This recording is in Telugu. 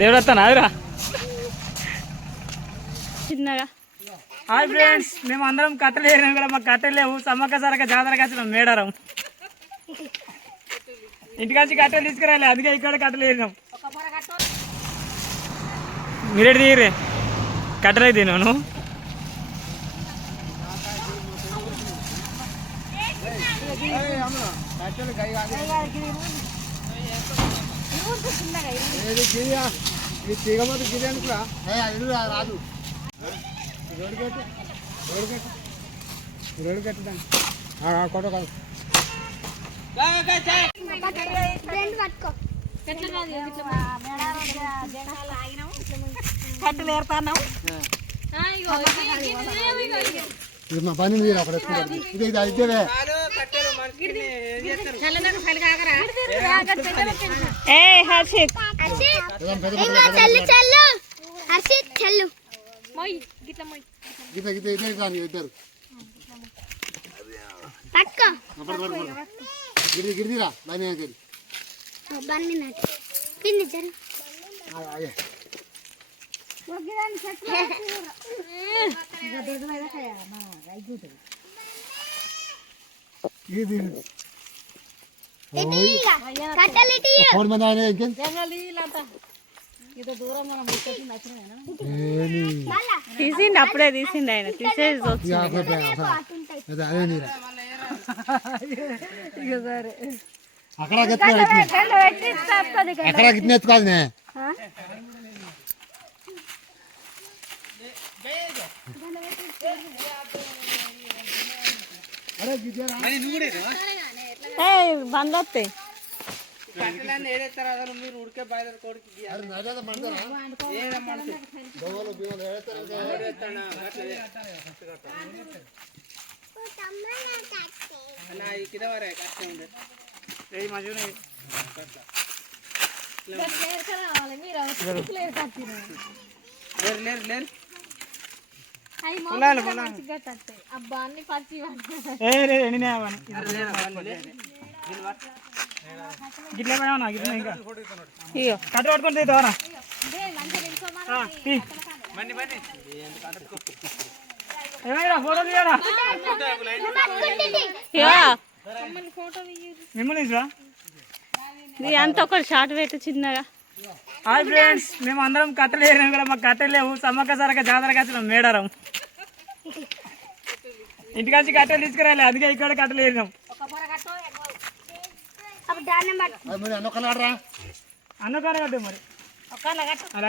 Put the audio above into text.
దేవుడు వస్తాను అదిరా చిన్నగా. హాయ్ ఫ్రెండ్స్ మేము అందరం కట్టెలు ఏరినాం కూడా మాకు కట్టెలు లేవు. సమ్మక్క సరక జాతరకు వచ్చినాం మేడారం. ఇంటికాంచి కట్టెలు తీసుకురాలి అందుకే ఇక్కడ కట్టెలు ఏరినాం. మీరేటి తీయరే కట్టెలు అయితే నేను రాదు. రోడ్డు కొట్ట కాదు. కట్టెలు ఏరుతాన్నాం ఇది మా పని మీరు అక్కడ. ఇది ఇది ఏ హర్షిత్ ఏదైనా పెద్ద పెద్ద చెల్లు హర్షిత్ చెల్లు గీత గీత ఇదే కానీ ఇద్దరు పట్టుకో అప్పుడు పడు పడు గిడి గిడిదిరా దాని దగ్గర బండి నట్టు కింది జరు అయ్యే ఇది కట్టలు ఇటు ఫోన్ మంది ఆయన ఇంకేం ఏమి తీసిండు అప్పుడే తీసిండు ఆయన తీసేది ఇక అక్కడ పే- అక్కడ. అదే అదే నీరా అక్కడ ఎత్తుకోవాలి అక్కడ గిట్న ఎత్తుకోవాలి నే అరే గిద్దేరా ఏ బండ్లు వస్తాయి అరే నడేదా మంటారా? దొంగలు బియ్యం ఏడతారు అబ్బా అన్ని పచ్చి ఏ రే ఎండినే అవని గిట్ల పోయావనా గిట్ల ఇంకా. ఇగో కట్ట పట్టుకొని తీద్దావరా ఏమైనా ఫోటో తీయరా. ఇగో మిమ్మల్ని అంత ఒకటి షార్ట్ పెట్టు చిన్నగా. హాయ్ ఫ్రెండ్స్ మేము అందరం కట్టెలు కూడా మాకు కట్టెలు లేవు. సమ్మక్క సరక జాతరకు వచ్చినాం మేడారం. ఇంటికాంచి కట్టెలు తీసుకురాలి అందుకే ఇక్కడ కట్టెలు ఏరినాం. అప్పుడు దాన్ని బట్టి అది మరి అన్నొక్కలాడరా అన్న కాడ కట్టు మరి?